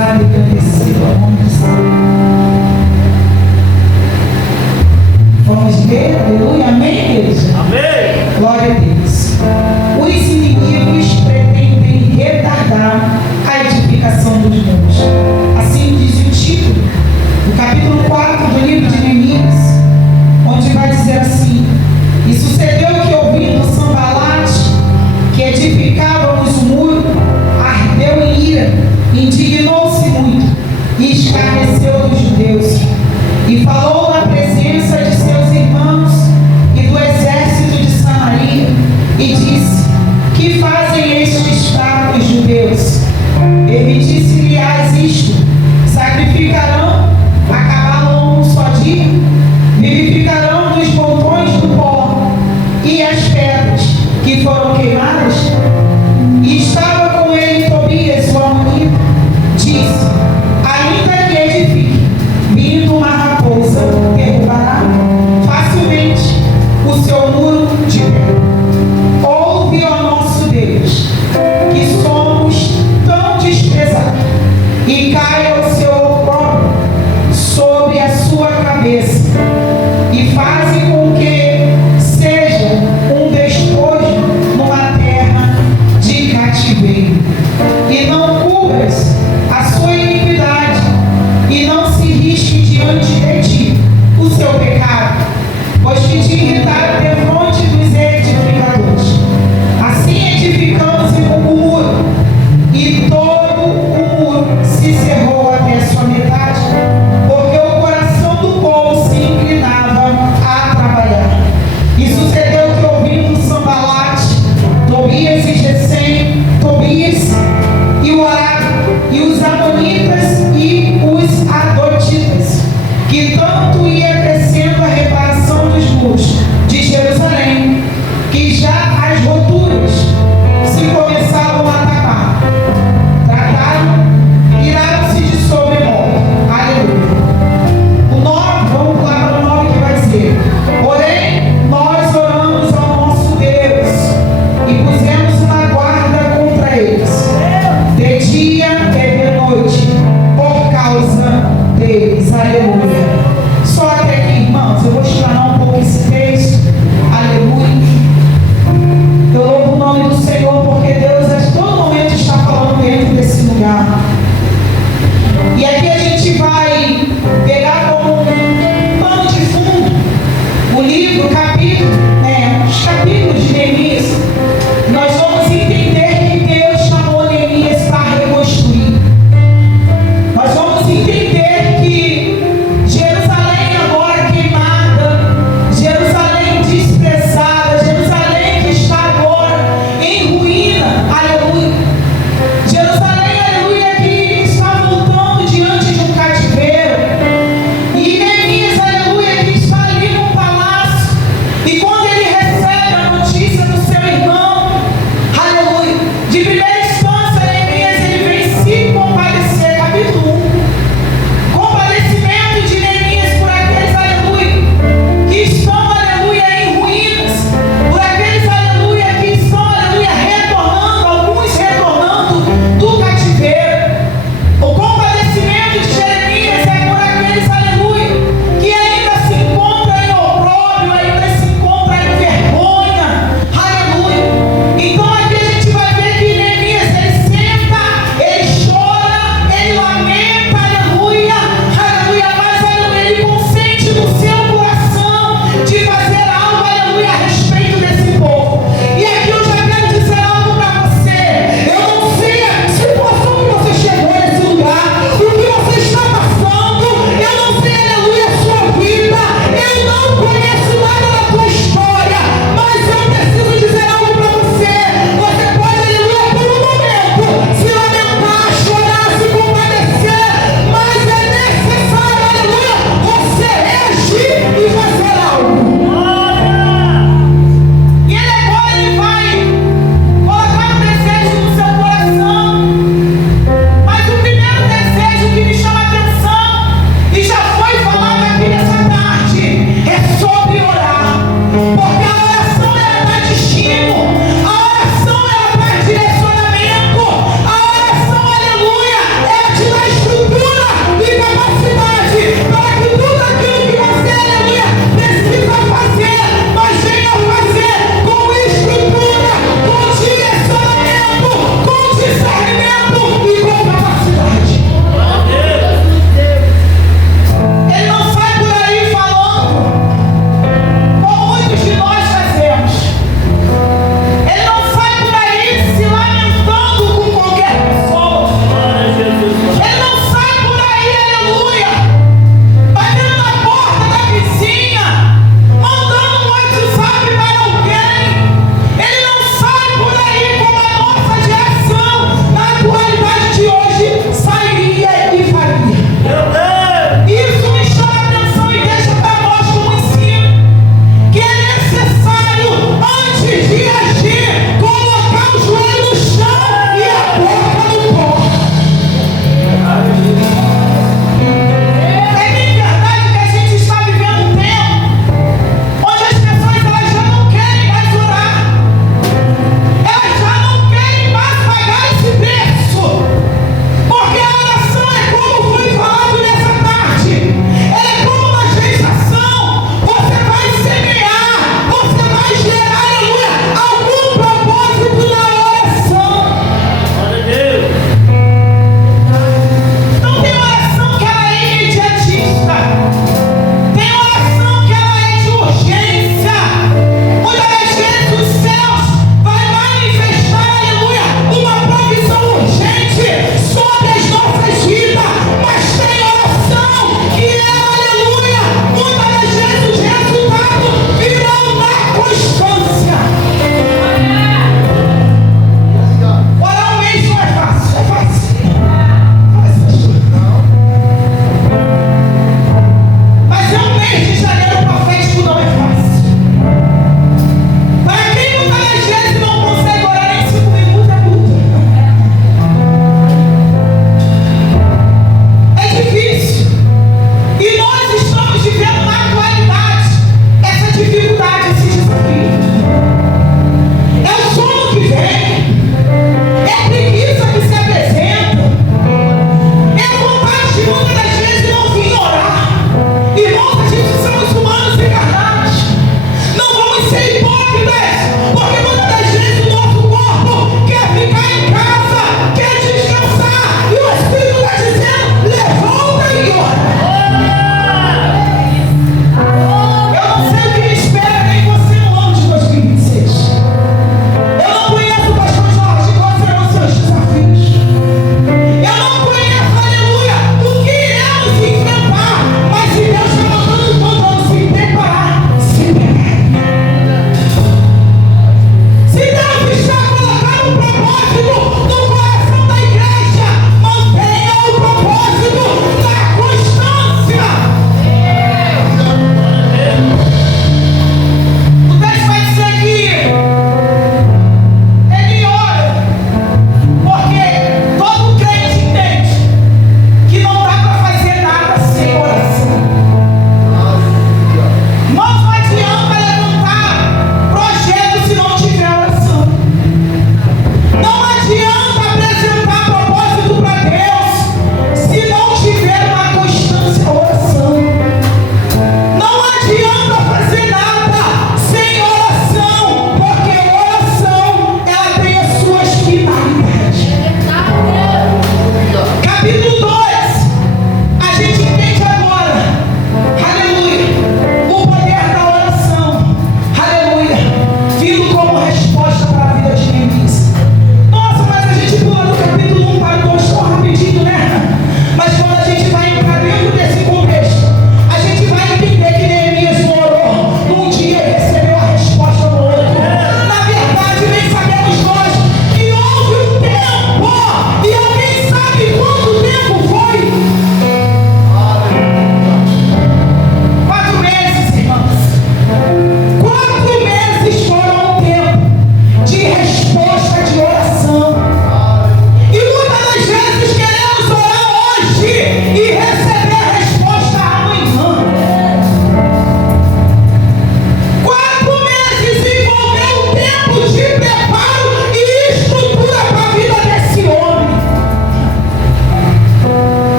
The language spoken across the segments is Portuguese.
louvado e agradecido ao nome do Senhor. Vamos ver, aleluia, amém, igreja? Amém. Glória a Deus. Os inimigos pretendem retardar a edificação dos muros. Assim diz o título, do capítulo 4 do livro de Neemias, onde vai dizer assim: e sucedeu que, ouvindo Sanbalate, que edificávamos o muro, ardeu em ira, indignou-se muito e escarneceu dos judeus, e falou na presença de seus irmãos e do exército de Samaria, e disse: que fazem estes fracos judeus? Ele disse-lhes isto: sacrificarão a cavalo um só dia, vivificarão dos montões do pó e as pedras que foram queimadas? E estava com ele Tobias, o amonita, disse: ainda que edifique, vindo uma raposa, derrubará facilmente o seu muro de pedra. Ouve, ó nosso Deus, que somos tão desprezados, e caia o seu opróbrio sobre a sua cabeça, e faze com que seja um despojo numa terra de cativeiro. E não cubras a sua iniquidade, e não se risque diante de ti o seu pecado, pois que te irritaram a defronte dos edificadores. Assim edificamos o muro, e todo o muro se cerrou até a sua metade, porque o coração do povo se inclinava a trabalhar. E sucedeu que, ouvindo Sanbalate, Tobias e Gesem, Tobias e o Arábio, e os amonitas e os adotitas, que tanto ia crescendo a reparação dos muros de Jerusalém, que já as roturas se começavam a tapar, iraram-se de sobremodo. Aleluia. O 9, vamos lá para o 9 que vai dizer: porém, nós oramos ao nosso Deus e pusemos uma guarda contra eles, de dia e de noite, por causa deles. Aleluia. Só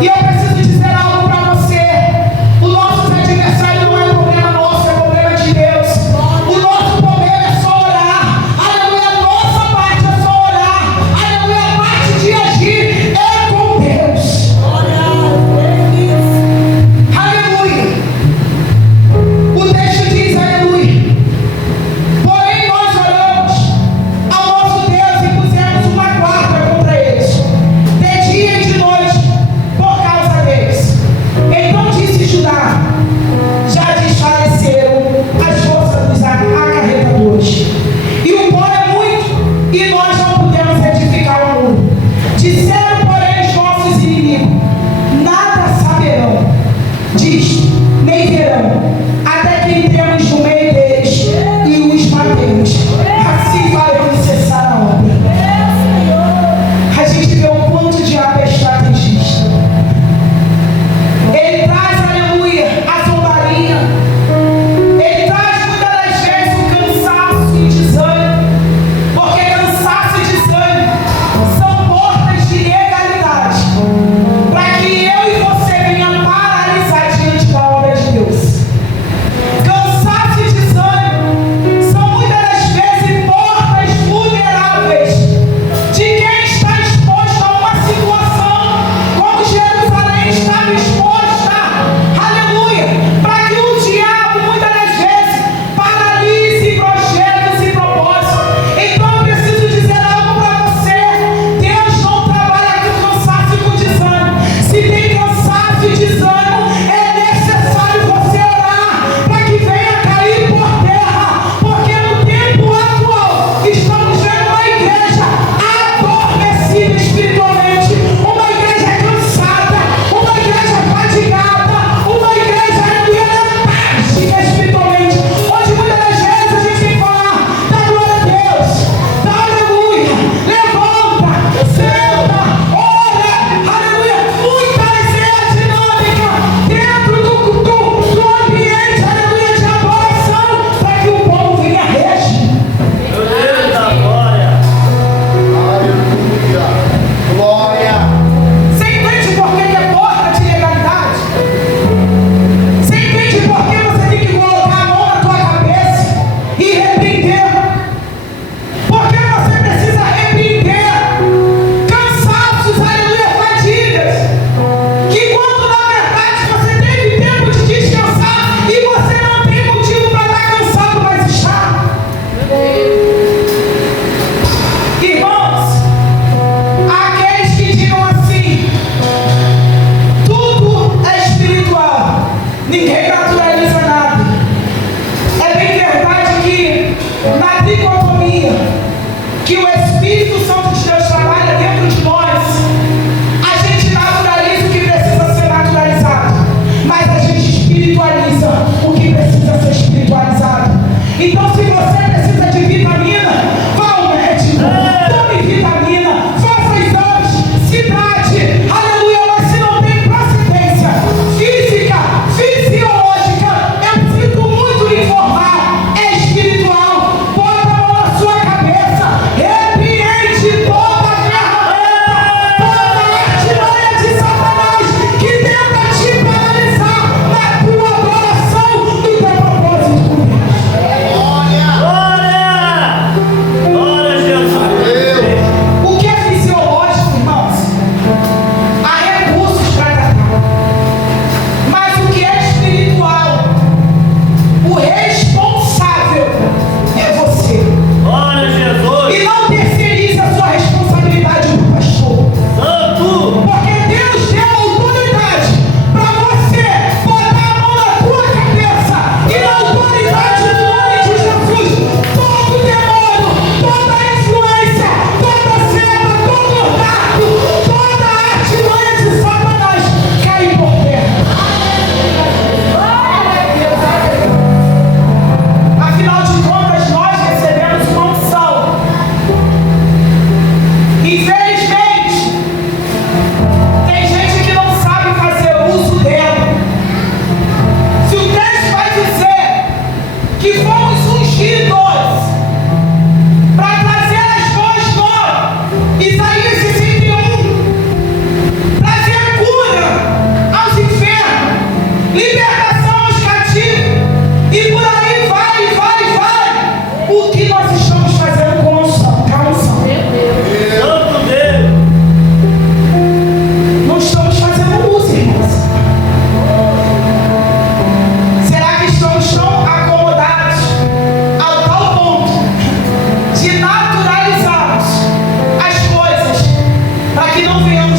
E eu preciso dizer algo para você. O nosso adversário não é problema nosso, é problema de Deus. O nosso problema é só orar. Aleluia, a nossa parte é só orar. Aleluia, a parte de agir é com Deus. Aleluia. O texto diz, aleluia. Porém nós oramos ao nosso Deus e pusemos uma guarda contra eles, de dia e de noite, por causa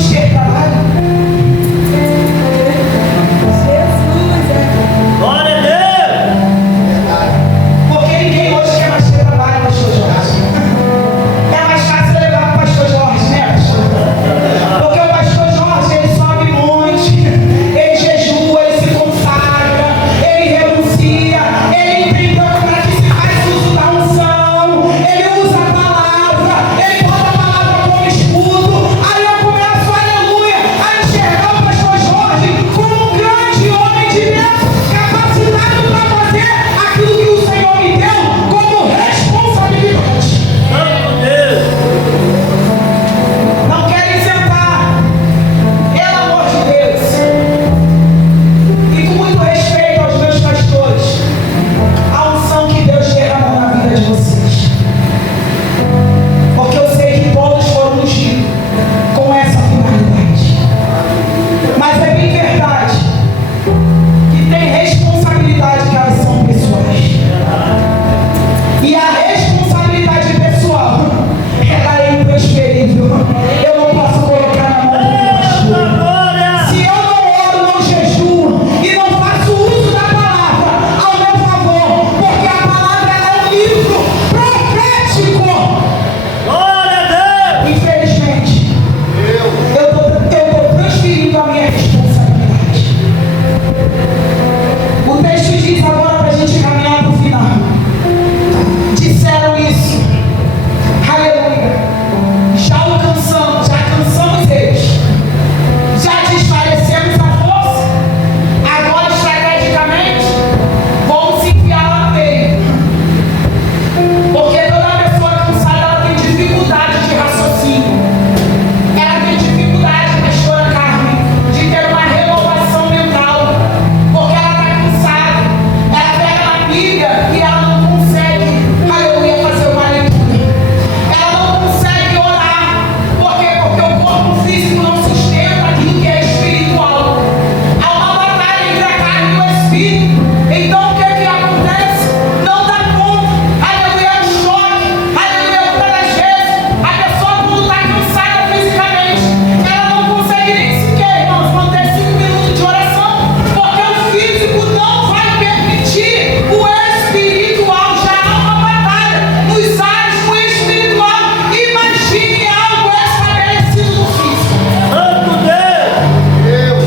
vamos ter trabalho. Glória a Deus! Porque ninguém hoje quer mais ter trabalho, pastor Jorge. É mais fácil levar para o pastor Jorge, né, pastor? Porque o pastor Jorge, ele sobe monte, ele jejua, ele se consagra, ele renuncia, ele entende para que se faz uso da unção, ele usa a palavra, ele bota a palavra como escudo. Aí eu começo, aleluia, a enxergar o pastor Jorge como um grande homem de Deus, capacitado para fazer aquilo que o Senhor me deu como responsabilidade. Santo Deus! Não quero isentar, pelo amor de Deus, e com muito respeito aos meus pastores, a unção que Deus derramou na vida de vocês. Porque eu sei que todos foram ungidos com essa finalidade. Mas é bem verdade que tem responsabilidade que elas são pessoais. E a responsabilidade pessoal, ela é intransferível. Eu não posso colocar na mão do pastor. Glória! Se eu não oro, não jejuo e não faço uso da palavra ao meu favor, porque a palavra é um livro profético. Glória a Deus! Infelizmente, eu estou transferindo a minha responsabilidade. O texto diz agora para a gente caminhar para o final. Disseram isso. Aleluia. Já cansamos eles. Já desfalecemos a força. Agora, estrategicamente, vamos se enfiar lá no meio. Porque toda pessoa cansada, ela tem dificuldade de raciocínio. Ela tem dificuldade, pastora Carmen, de ter uma renovação mental. Porque ela está cansada. Ela pega na Bíblia e ela não consegue, aleluia, fazer uma leitura. Ela não consegue orar. Por quê? Porque o corpo físico não sustenta aquilo que é espiritual. Há uma batalha entre a carne e o espírito. Então o que acontece? Não dá conta. Aleluia, é um choque. Aleluia, muitas das vezes a pessoa, quando está cansada fisicamente, ela não consegue nem sequer, irmãos, manter 5 minutos de oração, porque o físico não vai permitir o espiritual. Já há uma batalha nos ares com o espiritual. Imagine algo estabelecido no físico. Santo Deus!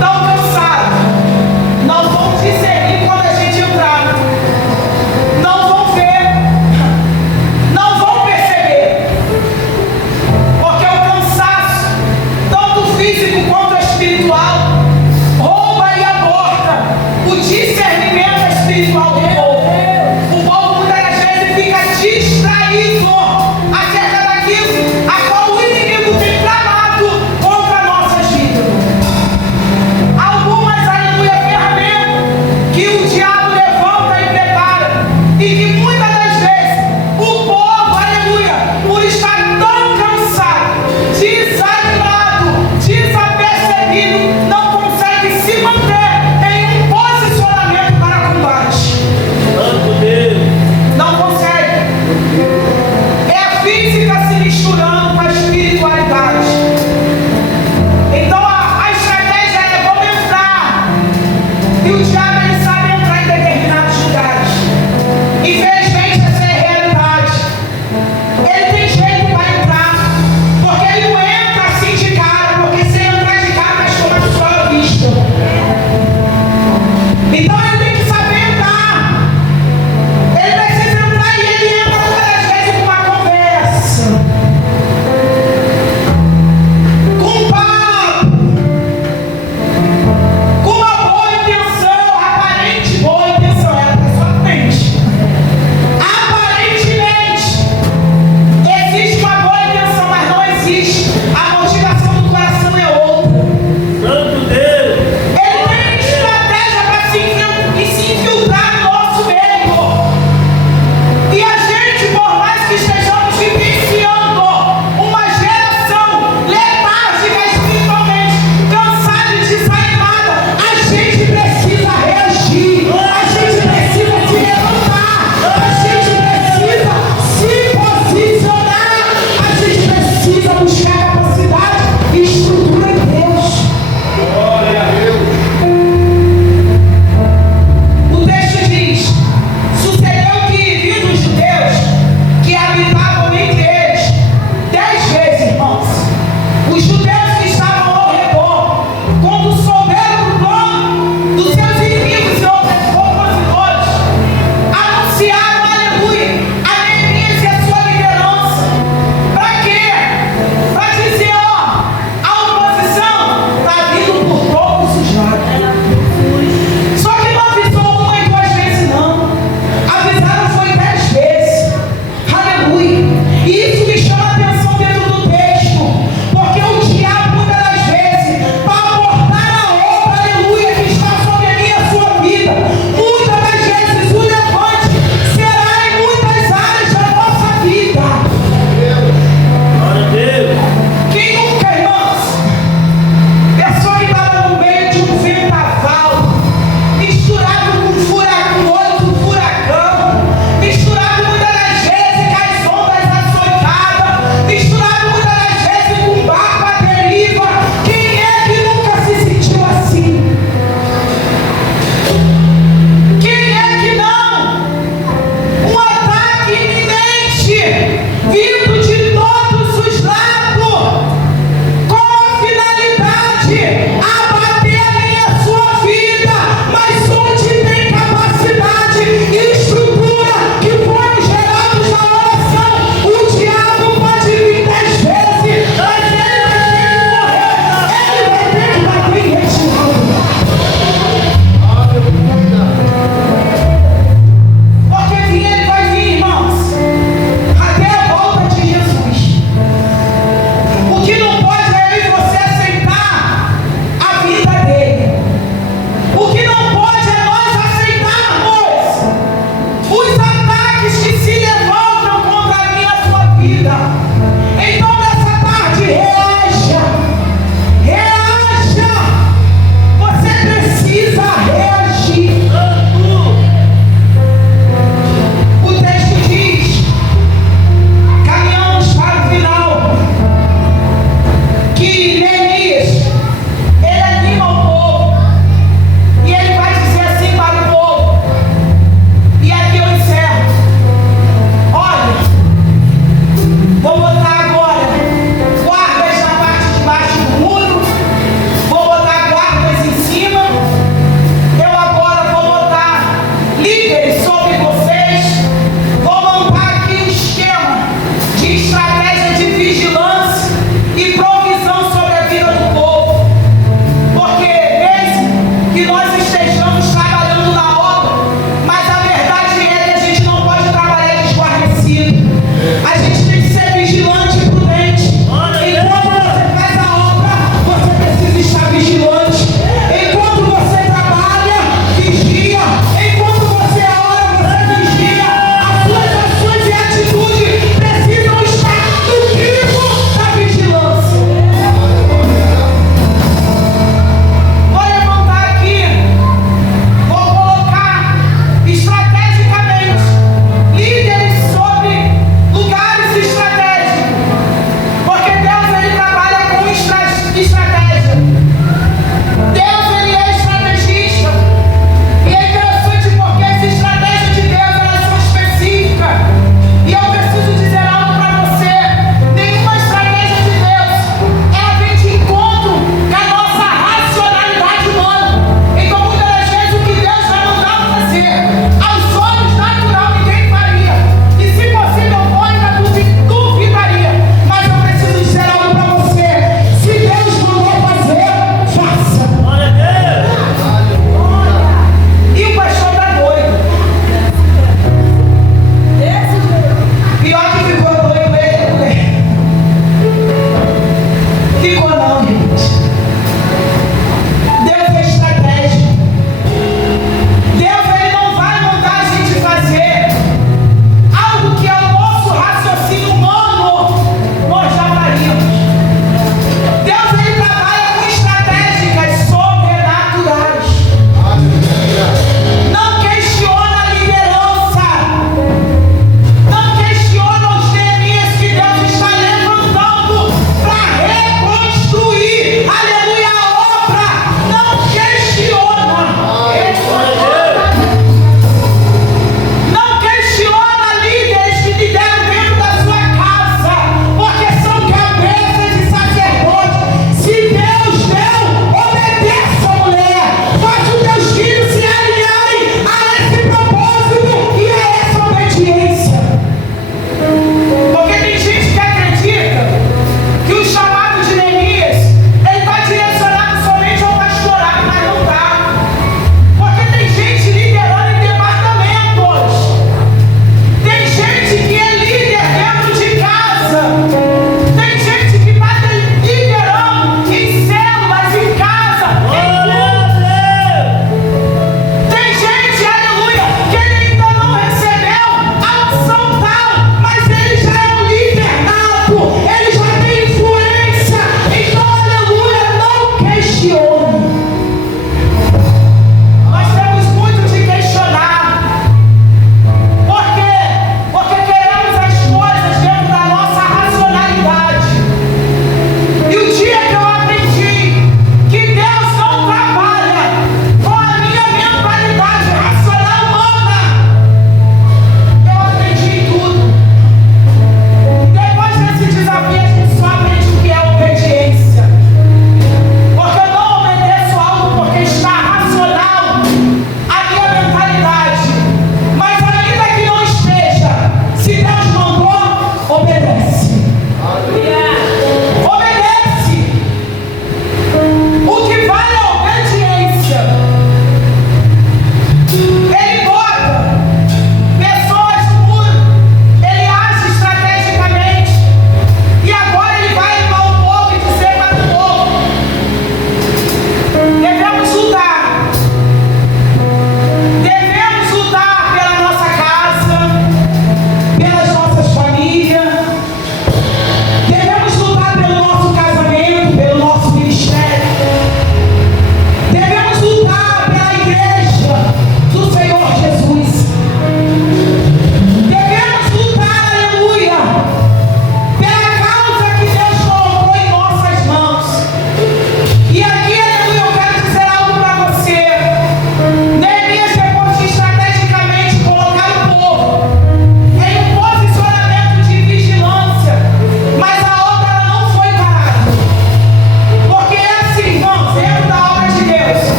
Tão cansado, não vão discernir quando a gente entrar, não vão ver, não vão perceber, porque o cansaço, tanto físico quanto espiritual, rouba e aborta o discernimento espiritual do povo. O povo muitas das vezes fica distraído acerca daquilo a qual o inimigo tem tramado contra nossas vidas. Algumas, aleluia, ferramentas que o diabo levanta e prepara, e que muitas das vezes o povo, aleluia, por estar tão cansado, desanimado, desapercebido,